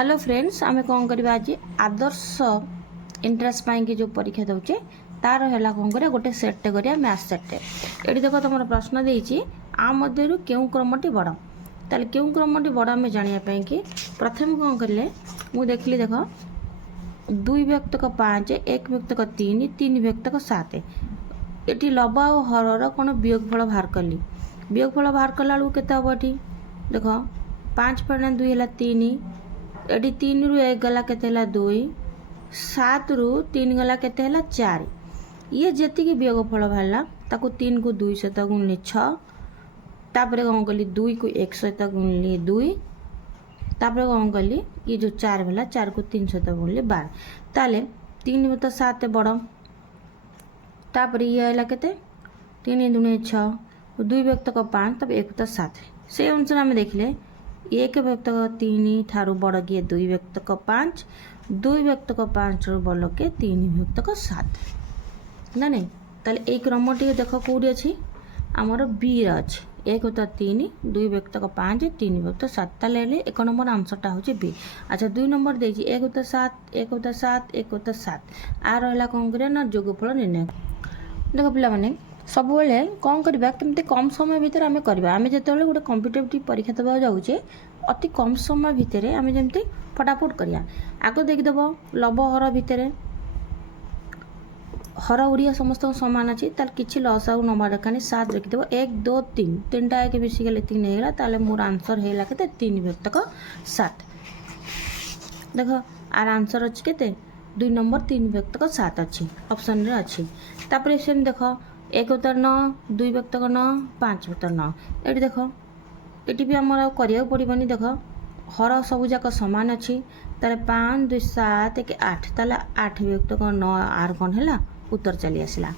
Hello friends आमे कौन करवा आज आदर्श एंट्रेंस पाई जो परीक्षा दौचे तार है कौन करिया गोटे सेट्टे करिया मैथ सेट्टे ये देख तुम प्रश्न देती आ मध्य क्यों क्रमटी बड़ ताल क्यों क्रमटी बड़ आम जानापी कि प्रथम कौन कले मुझे देखली देख 2 व्यक्तक 5 1 व्यक्तक 3 3 व्यक्तक 7 ये लब आ हर कौन वियोगफल बाहर कली वियोगफल बाहर कला के ये देख 5 फेण 2 है 3 ये 3 रु 1 गला के 2 7 रु 3 गला के 4 ये जी वियोगफल बाहर ताको 3 को 2 सहित गुणली 6 तापर कौन कली 2 को 1 सहित गुणली 2 तापर कौन कली ये जो 4 है 4 को 3 सहित गुणली 12 ताले 3 तो 7 बड़ तापर ये है के 3 दुणे 6 2 व्यक्तक 5 तब 1 तो 7 से अनुसार आम देखले 1 व्यक्तक 3 ठारू बड़ किए 2 व्यक्तक 5 2 व्यक्तक 5 रु बड़ के 3 व्यक्तक 7 ना नहीं ताले एक क्रमटी देख कौटी अच्छी आमर बी अच्छी 1 तो 3 2 व्यक्तक 5 3 व्यक्तक 7 ताले 1 नंबर आंसरटा हूँ बी। अच्छा 2 नंबर देती 1 तो 7 1 तो 7 1 तो 7 आ रहा कौन करिया ना जोगफल निर्णय देख पिला माने सब कौन करवा केमती कम समय भितर आम करवा आम जो गोटे कॉम्पिटिटिव परीक्षा देवा जाऊे अति कम समय भितर आम जमी फटाफट करिया आग देखीदेव लब हर भितर हर उड़िया समस्त सामान अच्छी ताल किसी लस आउ नंबर देखा 7 रखिदेव 1 2 3 3टा 1 बेसी गले 3 होगा ताले मोर आंसर है के 3 व्यक्तक 7 देख आर आंसर अच्छी के 2 नंबर 3 व्यक्तक 7 अच्छी ऑप्शन रे अच्छी तापर सेम देख 1 उत्तर 9 2 व्यक्तक 9 5 उत्तर 9 ये देख ये भी आमर करिया पड़ोनी देख हर सबू जाक सामान अच्छी ताले 5 2 7 1 8 ताले 8 व्यक्तक 9 आर कौन है उत्तर चली आसला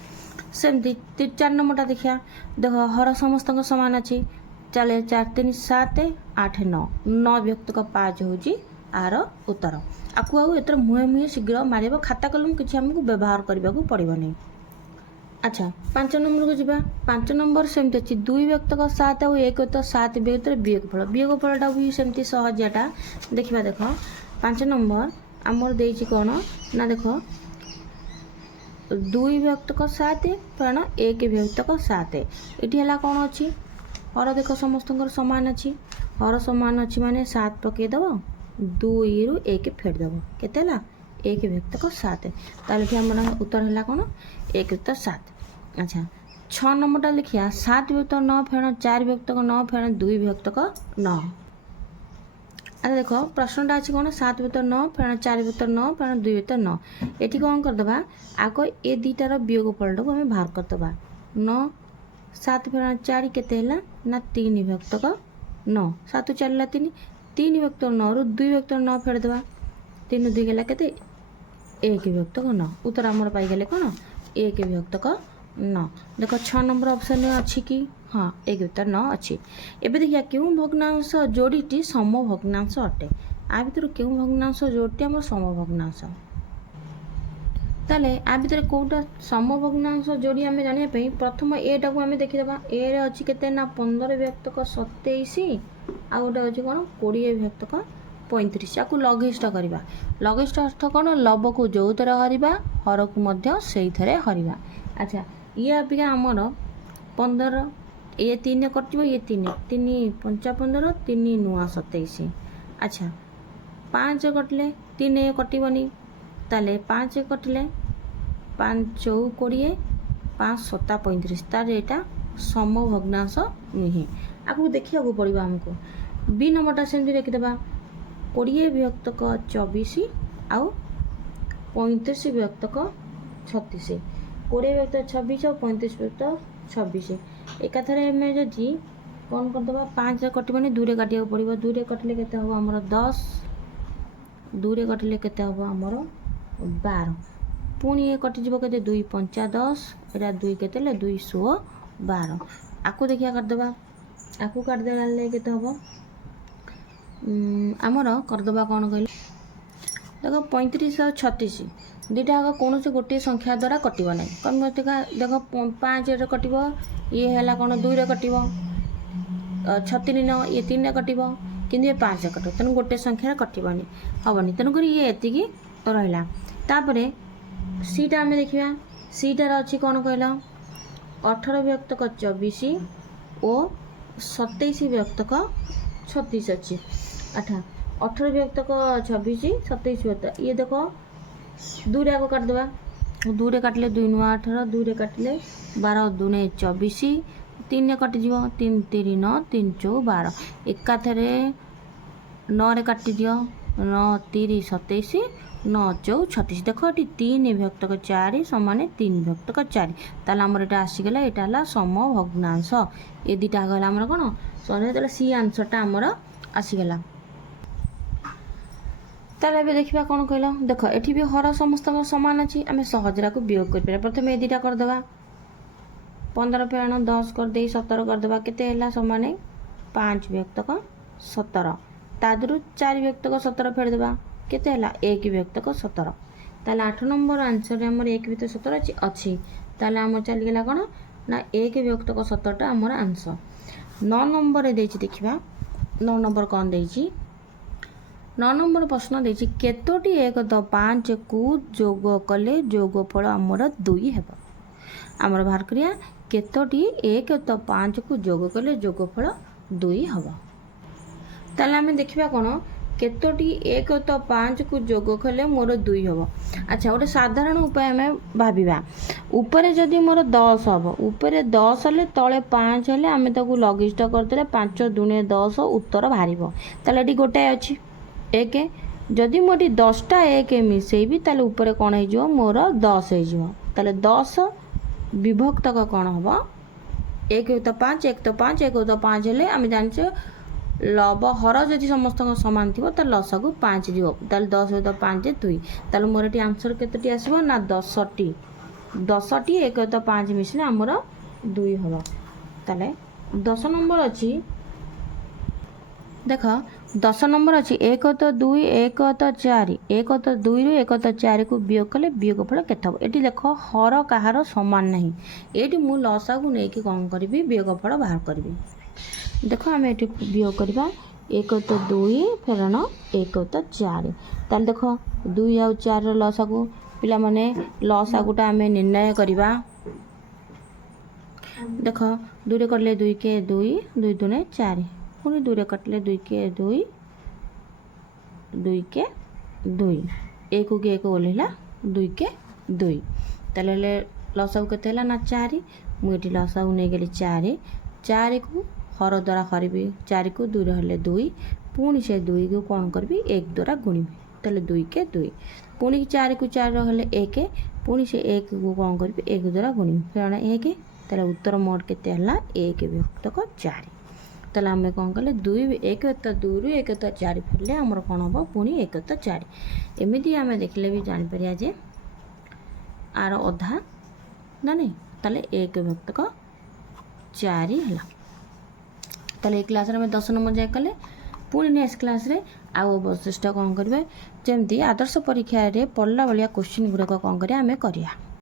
सेमती 4 नंबरटा देखिया देख हर समस्त सामान अच्छी चले 4 3 7 8 9 9 व्यक्तक 5 हूँ आर उत्तर आपको आउ एतर मुहे मुहे शीघ्र मार खाता कलम किसी आमको व्यवहार करने को पड़ो नहीं। अच्छा 5 नंबर को जीवा 5 नंबर सेमती अच्छी 2 व्यक्तक 7 और 1 तो 7 भितर वियोगफलटा भी सेमती सहजियाटा देखा देख 5 नंबर आमर देछि कौन ना देख 2 व्यक्तक 7 फेण 1 व्यक्तक 7 ये है कौन अच्छी हर देख समस्त सामान अच्छी हर सामान अच्छी माने 7 पकईदेव 2 रु 1 फेरदेव केते 1 व्यक्तक 7 ताले आम उत्तर है कौन 1 व्यक्तक 7। अच्छा 6 नंबरटा लिखिया 7 व्यक्तक 9 फेण 4 व्यक्तक 9 फेण 2 व्यक्तक 9 अरे देख प्रश्नटा अच्छी कौन 7 व्यक्तक 9 फेण 4 व्यक्तक 9 फेण 2 व्यक्तक 9 ये कौन करदे आग ये दुईटार वियोगफलटा को आम बाहर करदे 9 7 फेण 4 केते ना 3 व्यक्तक 9 7 4 3 3 व्यक्तक 9 रु 2 व्यक्तक 9 फेरदे 3 2 गला के 1 व्यक्तक 9 उत्तर आमर पाईगले कौन 1 व्यक्तक 9 देख 6 नंबर ऑप्शन अच्छी कि हाँ 1 व्यक्तक 9 अच्छी। एबे देखिया क्यों भग्नांश जोड़ीटी सम भग्नांश अटे आ भर क्यों भग्नांश जोड़ीटी आम सम भग्नांश ताले आ भर कौटा सम भग्नांश जोड़ी आम जानापी प्रथम एटा को आम देखीदा ए अच्छी के 15 व्यक्तक 27 आ गोटे अच्छी कौन 20 व्यक्तक 35 आपको लघिष्ठ करवा लघिष्ठ अर्थ कौन लब को जो थे हरवा हर को से हरवा। अच्छा ये अबिका आमर 15 ये 3 कटो ये 3 3 5 15 3 नुआ 27 अच्छा 5 कटिले 3 कटोनी ताले 5 कटिले 5 चौ 20 5 7 35 तार यहाँ सम भग्नांश नुहे आपको देखा पड़ो आमको बी नंबरटा सेमती देखीदे 20 व्यक्तक 24 आउ 35 व्यक्तक 36 20 व्यक्तक 26 और 35 व्यक्तक 26 एकाथरे आम जदि कौन करदे 5 कटोनी 2 काटा पड़ो 2 कटिले के आमर 10 2 कटिले के आमर 12 पुणी ये कटिज के 2 5 10 एटा 2 के 2 16 12 आपको देखिया करदे आपको काटदे के हम आमर करदे कौन कह देख 35 और 36 दुईटा आग कौन से गोटे संख्या द्वारा कटो ना कम देख 5 कटो ये है कौन 2 कटो 6 3 9 ये 3 कटो କିନ୍ତୁ ଏ 5 କଟ ତେଣୁ ଗୋଟେ ସଂଖ୍ୟାରେ କଟିବନି ହେବନି ତେଣୁକରି ଇଏ ଏତିକି ରହିଲା। ତାପରେ ସିଟା ଆମେ ଦେଖିବା ସିଟାରେ ଅଛି କ'ଣ କହିଲ 18 ବିଭକ୍ତକ 24 ଓ 27 ବିଭକ୍ତକ 36 ଅଛି। 18 ବିଭକ୍ତକ 26 27 ବିଭକ୍ତ ଇଏ ଦେଖ 2 ଆଗ କାଟିଦେବା 2 କାଟିଲେ 2 9 18 2 କାଟିଲେ 12 2 24 3 କଟିଯିବ 3 3 9 3 4 12 ଏକାଥରେ 9 କାଟିଦିଅ 9 3 27 9 4 36 ଦେଖ ଏଠି 3 ବିଭକ୍ତକ 4 ସମାନେ 3 ବିଭକ୍ତକ 4 ତାହେଲେ ଆମର ଏଇଟା ଆସିଗଲା ଏଇଟା ହେଲା ସମଭଗ୍ନାଂଶ ଏ ଦୁଇଟା ଗଲା ଆମର କ'ଣ ସରି ତାହେଲେ ସି ଆନ୍ସରଟା ଆମର ଆସିଗଲା। ତାହେଲେ ଏବେ ଦେଖିବା କ'ଣ କହିଲ ଦେଖ ଏଠି ବି ହର ସମସ୍ତଙ୍କ ସମାନ ଅଛି ଆମେ ସହଜରେ ଆକୁ ବିୟୋଗ କରିପାରିବା। ପ୍ରଥମେ ଏ ଦୁଇଟା କରିଦେବା 15 ଫେଣ 10 କରିଦେଇ 17 କରିଦେବା କେତେ ହେଲା ସମାନେ 5 ବିଭକ୍ତକ 17 ତା ଦେହରୁ 4 ବିଭକ୍ତକ 17 ଫେରିଦେବା କେତେ ହେଲା 1 ବିଭକ୍ତକ 17 ତାହେଲେ 8 ନମ୍ବର ଆନ୍ସରରେ ଆମର 1 ବିଭକ୍ତକ 17 ଅଛି ତାହେଲେ ଆମର ଚାଲିଗଲା କ'ଣ ନା 1 ବିଭକ୍ତକ 17ଟା ଆମର ଆନ୍ସର। 9 ନମ୍ବରରେ ଦେଇଛି ଦେଖିବା 9 ନମ୍ବର କ'ଣ ଦେଇଛି 9 ନମ୍ବର ପ୍ରଶ୍ନ ଦେଇଛି କେତୋଟି 1 ତ 5କୁ ଯୋଗ କଲେ ଯୋଗଫଳ ଆମର 2 ହେବ। ଆମର ବାହାର କରିବା କେତୋଟି 1 ତ 5କୁ ଯୋଗ କଲେ ଯୋଗଫଳ 2 ହେବ। ତାହେଲେ ଆମେ ଦେଖିବା କ'ଣ କେତୋଟି 1 ତ 5କୁ ଯୋଗ କଲେ ମୋର 2 ହେବ। ଆଚ୍ଛା ଗୋଟେ ସାଧାରଣ ଉପାୟ ଆମେ ଭାବିବା ଉପରେ ଯଦି ମୋର 10 ହେବ ଉପରେ 10 ହେଲେ ତଳେ 5 ହେଲେ ଆମେ ତାକୁ ଲଘିଷ୍ଠ କରିଦେଲେ 5 2 10 ଉତ୍ତର ବାହାରିବ। ତାହେଲେ ଏଠି ଗୋଟାଏ ଅଛି 1 ଯଦି ମୁଁ ଏଠି 10ଟା 1 ମିଶାଇବି ତାହେଲେ ଉପରେ କ'ଣ ହେଇଯିବ ମୋର 10 ହେଇଯିବ। ତାହେଲେ 10 ବିଭକ୍ତକ କ'ଣ ହେବ 1 ତ 5 1 ତ 5 1 ତ 5 ହେଲେ ଆମେ ଜାଣିଛେ ଲବ ହର ଯଦି ସମସ୍ତଙ୍କ ସମାନ ଥିବ ତାହେଲେ ଲସାଗୁ 5 ଯିବ ତାହେଲେ 10 ତ 5 2 ତାହେଲେ ମୋର ଏଠି ଆନ୍ସର କେତୋଟି ଆସିବ ନା 10ଟି 1 ତ 5 ମିଶିଲେ ଆମର 2 ହେବ। ତାହେଲେ 10 ନମ୍ବର ଅଛି ଦେଖ 10 ନମ୍ବର ଅଛି 1 ତ 2 1 ତ 4 1 ତ 2ରୁ 1 ତ 4କୁ ବିୟୋଗ କଲେ ବିୟୋଗଫଳ କେତେ ହେବ। ଏଠି ଦେଖ ହର କାହାର ସମାନ ନାହିଁ ଏଇଠି ମୁଁ ଲସାଗୁ ନେଇକି କ'ଣ କରିବି ବିୟୋଗଫଳ ବାହାର କରିବି। ଦେଖ ଆମେ ଏଠି ବିୟୋଗ କରିବା 1 ତ 2 ଫେରଣ 1 ତ 4 ତାହେଲେ ଦେଖ 2 ଆଉ 4ର ଲସାଗୁ ପିଲାମାନେ ଲସାଗୁଟା ଆମେ ନିର୍ଣ୍ଣୟ କରିବା। ଦେଖ 2ରେ କଟିଲେ 2 କେ 2 2 2 4 ପୁଣି 2ରେ କଟିଲେ 2 କେ 2 2 କେ 2 1କୁ 1 ଓହ୍ଲେଇଲା 2 କେ 2 ତାହେଲେ ଲସାଗୁ କେତେ ହେଲା ନା 4 ମୁଁ ଏଠି ଲସାଗୁ ନେଇଗଲି 4କୁ ହର ଦ୍ୱାରା ହରିବି 4କୁ 2ରେ ହେଲେ 2 ପୁଣି ସେ 2କୁ କ'ଣ କରିବି 1 ଦ୍ୱାରା ଗୁଣିବି ତାହେଲେ 2 କେ 2 ପୁଣି 4କୁ 4 ହେଲେ 1 ପୁଣି ସେ 1କୁ କ'ଣ କରିବି 1 ଦ୍ୱାରା ଗୁଣିବି ଫେରଣ 1 ତାହେଲେ ଉତ୍ତର ମୋଟ କେତେ ହେଲା 1 ବିଭକ୍ତକ 4 ତାହେଲେ ଆମେ କ'ଣ କଲେ 1 ତ 2ରୁ 1 ତ 4 ଫେରିଲେ ଆମର କ'ଣ ହେବ ପୁଣି 1 ତ 4 ଏମିତି ଆମେ ଦେଖିଲେ ବି ଜାଣିପାରିବା ଯେ ଆର ଅଧା ନା ନାହିଁ ତାହେଲେ 1 ବିଭକ୍ତକ 4 ହେଲା। ତାହେଲେ ଏଇ କ୍ଲାସ୍ରେ ଆମେ 10 ନମ୍ବର ଯାଏ କଲେ ପୁଣି ନେକ୍ସଟ କ୍ଲାସ୍ରେ ଆଉ ଅବଶିଷ୍ଟ କ'ଣ କରିବେ ଯେମିତି ଆଦର୍ଶ ପରୀକ୍ଷାରେ ପଡ଼ିଲା ଭଳିଆ କୋଶ୍ଚିନ୍ ଗୁଡ଼ାକ କ'ଣ କରିବା ଆମେ କରିବା।